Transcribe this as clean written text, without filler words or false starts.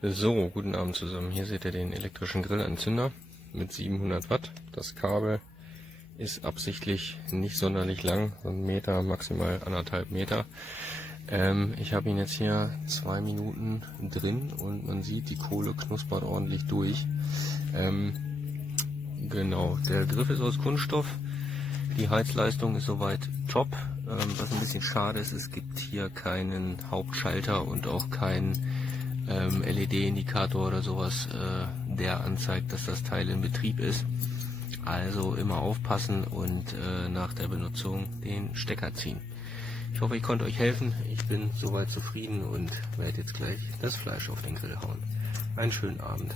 So, guten Abend zusammen. Hier seht ihr den elektrischen Grillanzünder mit 700 Watt. Das Kabel ist absichtlich nicht sonderlich lang, so 1 Meter, maximal 1,5 Meter. Ich habe ihn jetzt hier 2 Minuten drin und man sieht, die Kohle knuspert ordentlich durch. Genau, der Griff ist aus Kunststoff. Die Heizleistung ist soweit top. Was ein bisschen schade ist, es gibt hier keinen Hauptschalter und auch keinen LED-Indikator oder sowas, der anzeigt, dass das Teil in Betrieb ist. Also immer aufpassen und nach der Benutzung den Stecker ziehen. Ich hoffe, ich konnte euch helfen. Ich bin soweit zufrieden und werde jetzt gleich das Fleisch auf den Grill hauen. Einen schönen Abend.